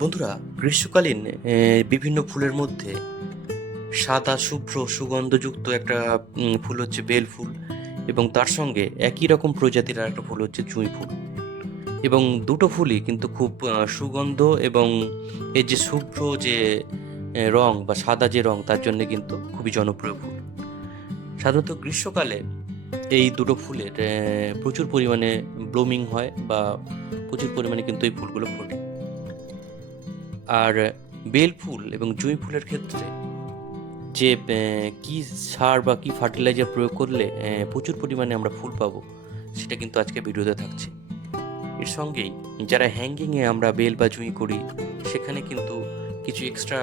বন্ধুরা, গ্রীষ্মকালীন বিভিন্ন ফুলের মধ্যে সাদা শুভ্র সুগন্ধযুক্ত একটা ফুল হচ্ছে বেল ফুল, এবং তার সঙ্গে একই রকম প্রজাতির আর একটা ফুল হচ্ছে জুঁই ফুল। এবং দুটো ফুলই কিন্তু খুব সুগন্ধ, এবং এর যে শুভ্র যে রং বা সাদা যে রং, তার জন্য কিন্তু খুবই জনপ্রিয় ফুল। সাধারণত গ্রীষ্মকালে এই দুটো ফুলের প্রচুর পরিমাণে ব্লুমিং হয়, বা প্রচুর পরিমাণে কিন্তু এই ফুলগুলো ফোটে। আর বেল ফুল এবং জুঁই ফুলের ক্ষেত্রে যে কি সার বা কি ফার্টিলাইজার প্রয়োগ করলে প্রচুর পরিমাণে আমরা ফুল পাবো, সেটা কিন্তু আজকে ভিডিওতে থাকছে। এর সঙ্গেই যারা হ্যাঙ্গিংয়ে আমরা বেল বা জুঁই করি, সেখানে কিন্তু কিছু এক্সট্রা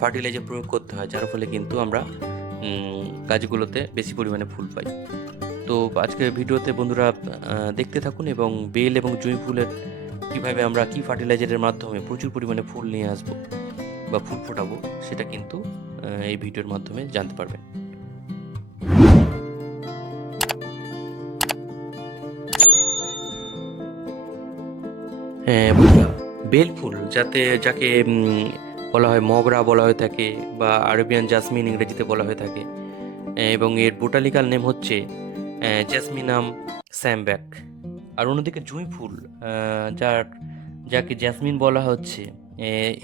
ফার্টিলাইজার প্রয়োগ করতে হয়, যার ফলে কিন্তু আমরা গাছগুলোতে বেশি পরিমাণে ফুল পাই। তো আজকের ভিডিওতে বন্ধুরা দেখতে থাকুন, এবং বেল এবং জুঁই ফুলের কীভাবে আমরা কি ফার্টিলাইজারের মাধ্যমে প্রচুর পরিমাণে ফুল নিয়ে আসবো বা ফুল ফোটাবো, সেটা কিন্তু এই ভিডিওর মাধ্যমে জানতে পারবেন। হ্যাঁ বন্ধুরা, বেল ফুল যাকে বলা হয় মগরা বলা হয়ে থাকে, বা আরবিয়ান জাসমিন ইংরেজিতে বলা হয়ে থাকে, এবং এর বোটানিক্যাল নেম হচ্ছে জ্যাসমিনাম স্যামব্যাক। আর অন্যদিকে জুঁই ফুল, যাকে জ্যাসমিন বলা হচ্ছে,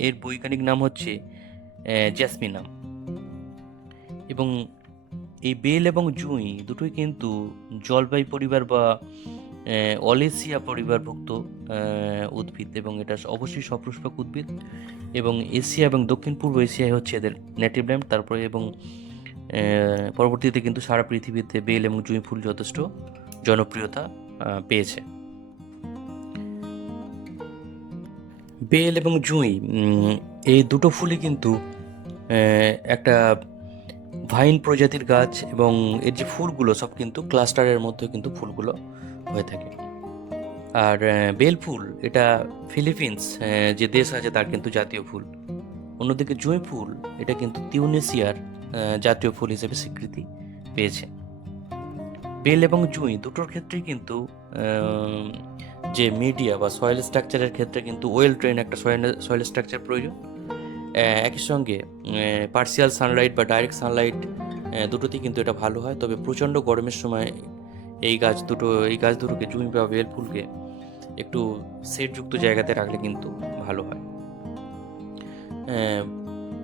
এর বৈজ্ঞানিক নাম হচ্ছে জ্যাসমিনাম। এবং এই বেল এবং জুঁই দুটোই কিন্তু জলপাই পরিবার বা অলেসিয়া পরিবারভুক্ত উদ্ভিদ, এবং এটা অবশ্যই সপুষ্পক উদ্ভিদ। এবং এশিয়া এবং দক্ষিণ পূর্ব এশিয়ায় হচ্ছে এদের নেটিভ ল্যান্ড। তারপরে এবং পরবর্তীতে কিন্তু সারা পৃথিবীতে বেল এবং জুঁই ফুল যথেষ্ট জনপ্রিয়তা পেয়েছে। বেল এবং জুঁই এই দুটো ফুলই কিন্তু একটা ভাইন প্রজাতির গাছ, এবং এর যে ফুলগুলো সব কিন্তু ক্লাস্টারের মধ্যে কিন্তু ফুলগুলো হয়ে থাকে। আর বেল ফুল এটা ফিলিপিন্স যে দেশ আছে তার কিন্তু জাতীয় ফুল। অন্যদিকে জুঁই ফুল এটা কিন্তু তিউনিসিয়ার জাতীয় ফুল হিসেবে স্বীকৃতি পেয়েছে। বেল এবং জুঁই দুটোর ক্ষেত্রেই কিন্তু যে মিডিয়া বা সয়েল স্ট্রাকচারের ক্ষেত্রে কিন্তু ওয়েল ট্রেন একটা সয়েল স্ট্রাকচার প্রয়োজন। একই সঙ্গে পার্সিয়াল সানলাইট বা ডাইরেক্ট সানলাইট দুটোতেই কিন্তু এটা ভালো হয়। তবে প্রচণ্ড গরমের সময় এই গাছ দুটোকে জুঁই বা বেল ফুলকে একটু সেটযুক্ত জায়গাতে রাখলে কিন্তু ভালো হয়।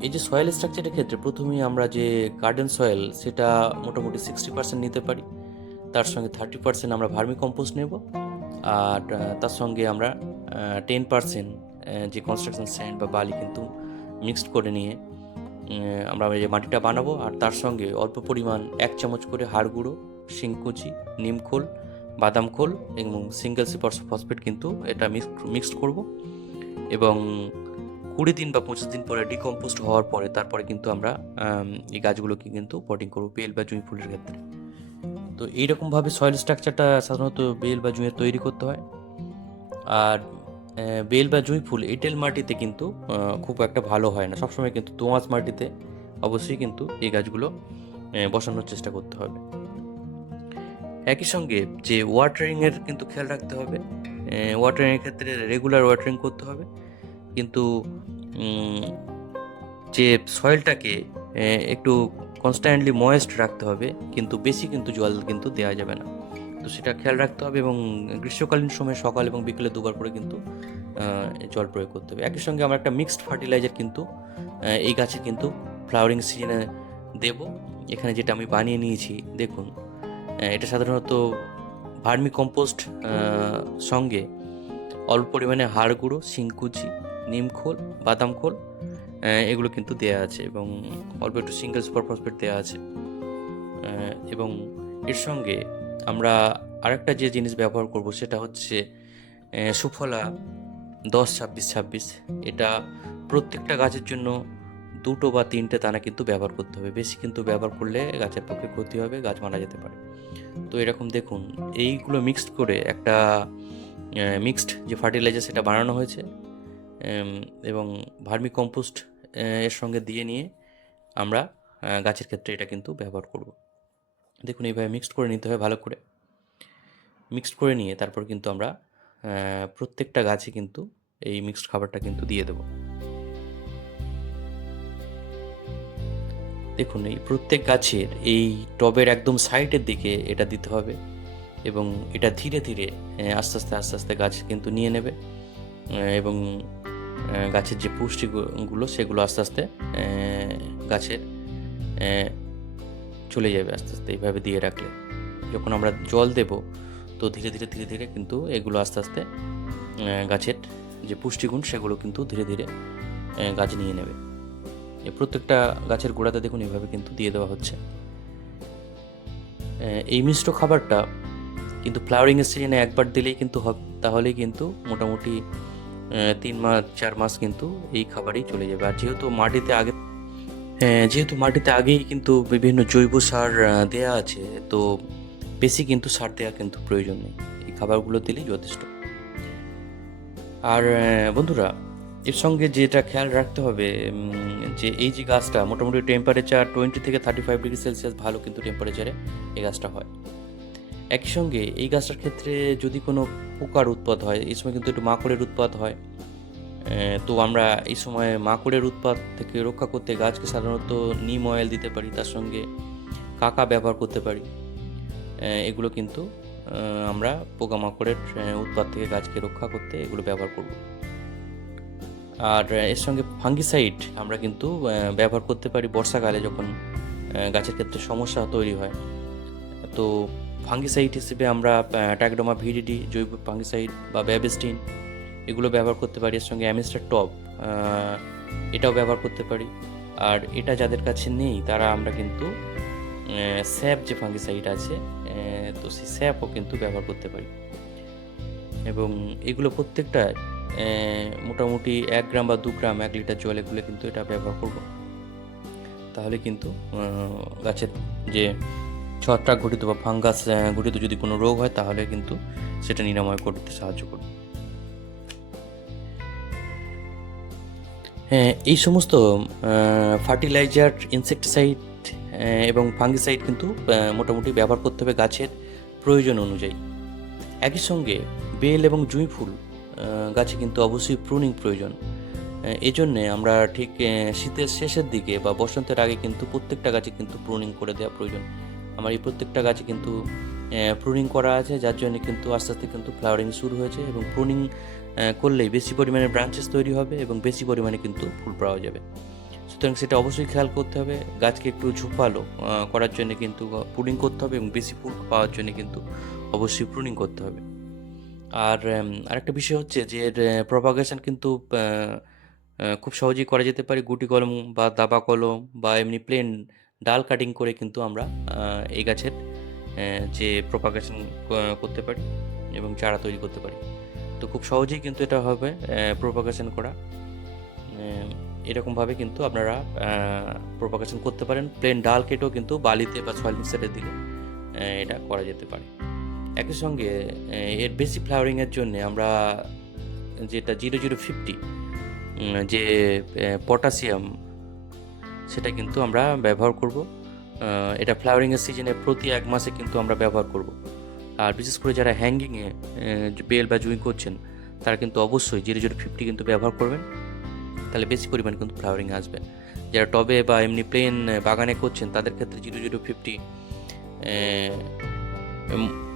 এই যে সয়েল স্ট্রাকচারের ক্ষেত্রে প্রথমেই আমরা যে গার্ডেন সয়েল, সেটা মোটামুটি 60% নিতে পারি। তার সঙ্গে 30% আমরা ভার্মি কম্পোস্ট নেব। আর তার সঙ্গে আমরা 10% যে কনস্ট্রাকশন স্যান্ড বা বালি কিন্তু মিক্সড করে নিয়ে আমরা এই যে মাটিটা বানাবো। আর তার সঙ্গে অল্প পরিমাণ 1 চামচ করে হাড় গুঁড়ো, শিংকুচি, নিমখোল, বাদাম খোল এবং সিঙ্গেল সুপার ফসফেট কিন্তু এটা মিক্সড করব। এবং 20 দিন বা 25 দিন পরে ডিকম্পোস্ট হওয়ার পরে তারপরে কিন্তু আমরা এই গাছগুলোকে কিন্তু পটিং করবো বেল বা জুঁই ফুলের ক্ষেত্রে। তো এইরকমভাবে সয়েল স্ট্রাকচারটা সাধারণত বেল বা জুঁইয়ের তৈরি করতে হয়। আর বেল বা জুঁই ফুল এঁটেল মাটিতে কিন্তু খুব একটা ভালো হয় না। সবসময় কিন্তু দোআঁশ মাটিতে অবশ্যই কিন্তু এই গাছগুলো বসানোর চেষ্টা করতে হবে। একই সঙ্গে যে ওয়াটারিংয়ের কিন্তু খেয়াল রাখতে হবে। ওয়াটারিংয়ের ক্ষেত্রে রেগুলার ওয়াটারিং করতে হবে, কিন্তু যে সয়েলটাকে একটু কনস্ট্যান্টলি ময়েস্ট রাখতে হবে, কিন্তু বেশি কিন্তু জল কিন্তু দেওয়া যাবে না। তো সেটা খেয়াল রাখতে হবে। এবং গ্রীষ্মকালীন সময়ে সকাল এবং বিকেলে দুবার করে কিন্তু জল প্রয়োগ করতে হবে। একই সঙ্গে আমরা একটা মিক্সড ফার্টিলাইজার কিন্তু এই গাছে কিন্তু ফ্লাওয়ারিং সিজনে দেব। এখানে যেটা আমি বানিয়ে নিয়েছি দেখুন, এটা সাধারণত ভার্মি কম্পোস্ট সঙ্গে অল্প পরিমাণে হাড় গুঁড়ো, শিংকুচি, নিমখোল, বাদাম খোল এগুলো কিন্তু দেওয়া আছে, এবং অল্প একটু সিঙ্গেল সুপার ফসফেট দেওয়া আছে। এবং এর সঙ্গে আমরা আরেকটা যে জিনিস ব্যবহার করব সেটা হচ্ছে সুফলা 10-26-26। এটা প্রত্যেকটা গাছের জন্য 2টো বা 3টে দানা কিন্তু ব্যবহার করতে হবে। বেশি কিন্তু ব্যবহার করলে গাছের পক্ষে ক্ষতি হবে, গাছ মারা যেতে পারে। তো এরকম দেখুন, এইগুলো মিক্সড করে একটা মিক্সড যে ফার্টিলাইজার সেটা বানানো হয়েছে, এবং ভার্মি কম্পোস্ট এর সঙ্গে দিয়ে নিয়ে আমরা গাছের ক্ষেত্রে এটা কিন্তু ব্যবহার করব। দেখুন এইভাবে মিক্সড করে নিতে হয় ভালো করে। মিক্সড করে নিয়ে তারপর কিন্তু আমরা প্রত্যেকটা গাছে কিন্তু এই মিক্সড খাবারটা কিন্তু দিয়ে দেবো। দেখুন, এই প্রত্যেক গাছের এই টবের একদম সাইডের দিকে এটা দিতে হবে, এবং এটা ধীরে ধীরে আস্তে আস্তে আস্তে আস্তে গাছ কিন্তু নিয়ে নেবে, এবং গাছের যে পুষ্টিগুলো সেগুলো আস্তে আস্তে গাছের চলে যাবে আস্তে আস্তে এইভাবে দিয়ে রাখলে। যখন আমরা জল দেব তো ধীরে ধীরে ধীরে ধীরে কিন্তু এগুলো আস্তে আস্তে গাছের যে পুষ্টিগুণ সেগুলো কিন্তু ধীরে ধীরে গাছ নিয়ে নেবে। এই প্রত্যেকটা গাছের গোড়াতে দেখুন এইভাবে কিন্তু দিয়ে দেওয়া হচ্ছে। এই মিশ্র খাবারটা কিন্তু ফ্লাওয়ারিংয়ের সিজনে একবার দিলেই কিন্তু হবে, তাহলেই কিন্তু মোটামুটি 3 মাস 4 মাস কিন্তু এই খাবারই চলে যাবে। আর যেহেতু মাটিতে আগেই কিন্তু বিভিন্ন জৈব সার দেয়া আছে, তো বেশি কিন্তু সার দেওয়া কিন্তু প্রয়োজন নেই, এই খাবারগুলো দিলেই যথেষ্ট। আর বন্ধুরা, এর সঙ্গে যেটা খেয়াল রাখতে হবে, যে এই যে গাছটা মোটামুটি টেম্পারেচার 20 থেকে 35 ডিগ্রি সেলসিয়াস ভালো কিন্তু টেম্পারেচারে এই গাছটা হয়। একই সঙ্গে এই গাছটার ক্ষেত্রে যদি কোনো পোকার উৎপাত হয়, এই সময় কিন্তু একটু মাকড়ের উৎপাত হয়, তো আমরা এই সময় মাকড়ের উৎপাত থেকে রক্ষা করতে গাছকে সাধারণত নিম অয়েল দিতে পারি, তার সঙ্গে কাকা ব্যবহার করতে পারি। এগুলো কিন্তু আমরা পোকামাকড়ের উৎপাত থেকে গাছকে রক্ষা করতে এগুলো ব্যবহার করব। আর এর সঙ্গে ফাঙ্গিসাইড আমরা কিন্তু ব্যবহার করতে পারি বর্ষাকালে, যখন গাছের ক্ষেত্রে সমস্যা তৈরি হয়। তো ফাঙ্গিসাইড হিসেবে আমরা ট্রাইকোডার্মা ভিরিডি জৈব ফাঙ্গিসাইড বা ব্যাবিস্টিন এগুলো ব্যবহার করতে পারি। এর সঙ্গে অ্যামিস্টার টপ এটাও ব্যবহার করতে পারি। আর এটা যাদের কাছে নেই তারা আমরা কিন্তু স্যাপ যে ফাঙ্গিসাইড আছে, তো সেই স্যাপও কিন্তু ব্যবহার করতে পারি। এবং এগুলো প্রত্যেকটা মোটামুটি 1 গ্রাম বা 2 গ্রাম 1 লিটার জলে গুলে কিন্তু এটা ব্যবহার করব। তাহলে কিন্তু গাছের যে ছত্রাক ঘটিত বা ফাঙ্গাস ঘটিত যদি কোনো রোগ হয় তাহলে কিন্তু সেটা নিরাময় করতে সাহায্য করবে। এই সমস্ত ফার্টিলাইজার, ইনসেকটিসাইড এবং ফাঙ্গিসাইড কিন্তু মোটামুটি ব্যবহার করতে হবে গাছের প্রয়োজন অনুযায়ী। একই সঙ্গে বেল এবং জুঁই ফুল গাছে কিন্তু অবশ্যই প্রুনিং প্রয়োজন। এই জন্যে আমরা ঠিক শীতের শেষের দিকে বা বসন্তের আগে কিন্তু প্রত্যেকটা গাছে কিন্তু প্রুনিং করে দেওয়া প্রয়োজন। আমার এই প্রত্যেকটা গাছে কিন্তু প্রুনিং করা আছে, যার জন্য কিন্তু আস্তে আস্তে কিন্তু ফ্লাওয়ারিং শুরু হয়েছে, এবং প্রুনিং করলেই বেশি পরিমাণে ব্রাঞ্চেস তৈরি হবে এবং বেশি পরিমাণে কিন্তু ফুল পাওয়া যাবে। সুতরাং সেটা অবশ্যই খেয়াল করতে হবে। গাছকে একটু ঝোপালো করার জন্য কিন্তু প্রুনিং করতে হবে, এবং বেশি ফুল পাওয়ার জন্য কিন্তু অবশ্যই প্রুনিং করতে হবে। আর আরেকটা বিষয় হচ্ছে যে এর প্রপাগেশন কিন্তু খুব সহজেই করা যেতে পারে। গুটি কলম বা দাবা কলম বা এমনি প্লেন ডাল কাটিং করে কিন্তু আমরা এই গাছের যে প্রপাগেশন করতে পারি এবং চারা তৈরি করতে পারি। তো খুব সহজেই কিন্তু এটা হবে প্রপাগেশন করা। এরকমভাবে কিন্তু আপনারা প্রপাগেশন করতে পারেন। প্লেন ডাল কেটেও কিন্তু বালিতে বা সয়েল মিক্সারে দিলে এটা করা যেতে পারে। একই সঙ্গে এর বেশি ফ্লাওয়ারিংয়ের জন্য আমরা যেটা 0050 যে পটাশিয়াম সেটা কিন্তু আমরা ব্যবহার করব। এটা ফ্লাওয়ারিংয়ের সিজনে প্রতি 1 মাসে কিন্তু আমরা ব্যবহার করব। আর বিশেষ করে যারা হ্যাঙ্গিংয়ে বেল বা জুঁই করছেন তারা কিন্তু অবশ্যই 0050 কিন্তু ব্যবহার করবেন, তাহলে বেশি পরিমাণ কিন্তু ফ্লাওয়ারিং আসবে। যারা টবে বা এমনি প্লেন বাগানে করছেন তাদের ক্ষেত্রে 0050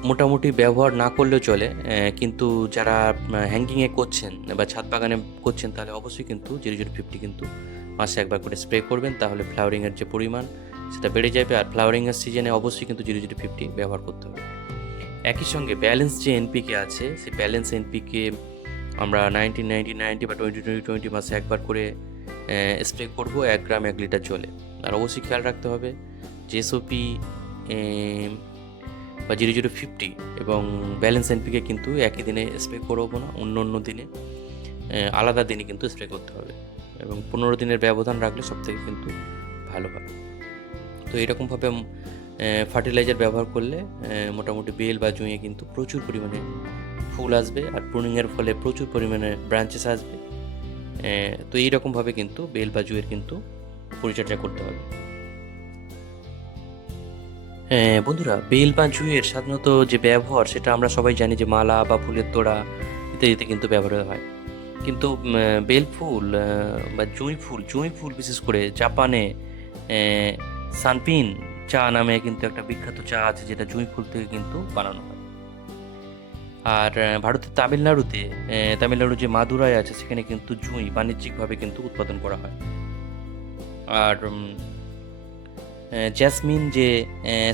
মোটামুটি ব্যবহার না করলেও চলে, কিন্তু যারা হ্যাঙ্গিংয়ে করছেন বা ছাদ বাগানে করছেন তাহলে অবশ্যই কিন্তু 0050 কিন্তু মাসে একবার করে স্প্রে করবেন, তাহলে ফ্লাওয়ারিংয়ের যে পরিমাণ সেটা বেড়ে যাবে। আর ফ্লাওয়ারিংয়ের সিজনে অবশ্যই কিন্তু 0050 ব্যবহার করতে হবে। একই সঙ্গে ব্যালেন্স যে এনপিকে আছে সেই ব্যালেন্স এনপিকে আমরা 90-90-90 বা 20-20-20 মাসে একবার করে স্প্রে করব 1 গ্রাম 1 লিটার জলে। আর অবশ্যই খেয়াল রাখতে হবে যে এসওপি বা 0050 এবং ব্যালেন্স এনপিকে কিন্তু একই দিনে স্প্রে করবো না, অন্য অন্য দিনে আলাদা দিনে কিন্তু স্প্রে করতে হবে, এবং 15 দিনের ব্যবধান রাখলে সবথেকে কিন্তু ভালো হয়। তো এরকমভাবে ফার্টিলাইজার ব্যবহার করলে মোটামুটি বেল বা জুঁয়ে কিন্তু প্রচুর পরিমাণে ফুল আসবে, আর প্রুনিংয়ের ফলে প্রচুর পরিমাণে ব্রাঞ্চেস আসবে। তো এইরকমভাবে কিন্তু বেল বা জুঁয়ের কিন্তু পরিচর্যা করতে হবে। বন্ধুরা, বেল বা জুঁইয়ের সাধারণত যে ব্যবহার সেটা আমরা সবাই জানি যে মালা বা ফুলের তোড়া ইত্যাদিতে কিন্তু ব্যবহার হয়। কিন্তু বেল ফুল বা জুঁই ফুল বিশেষ করে জাপানে সানপিন চা নামে কিন্তু একটা বিখ্যাত চা আছে, যেটা জুঁই ফুল থেকে কিন্তু বানানো হয়। আর ভারতের তামিলনাড়ুর যে মাদুরাই আছে, সেখানে কিন্তু জুঁই বাণিজ্যিকভাবে কিন্তু উৎপাদন করা হয়। আর জ্যাসমিন যে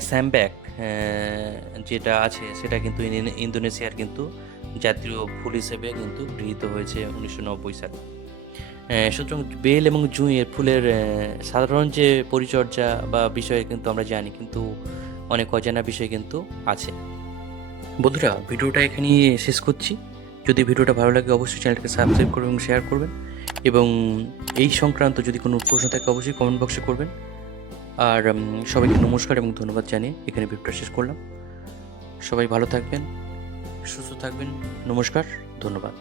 স্যামব্যাক যেটা আছে, সেটা কিন্তু ইন্দোনেশিয়ার কিন্তু জাতীয় ফুল হিসেবে কিন্তু গৃহীত হয়েছে 1990 সালে। সুতরাং বেল এবং জুঁইয়ের ফুলের সাধারণ যে পরিচর্যা বা বিষয়ে কিন্তু আমরা জানি, কিন্তু অনেক অজানা বিষয় কিন্তু আছে। বন্ধুরা, ভিডিওটা এখানেই শেষ করছি। যদি ভিডিওটা ভালো লাগে অবশ্যই চ্যানেলটাকে সাবস্ক্রাইব করবেন এবং শেয়ার করবেন, এবং এই সংক্রান্ত যদি কোনো প্রশ্ন থাকে অবশ্যই কমেন্ট বক্সে করবেন। আর সবাইকে নমস্কার এবং ধন্যবাদ জানিয়ে এখানে ভিডিওটা শেষ করলাম। সবাই ভালো থাকবেন, সুস্থ থাকবেন। নমস্কার, ধন্যবাদ।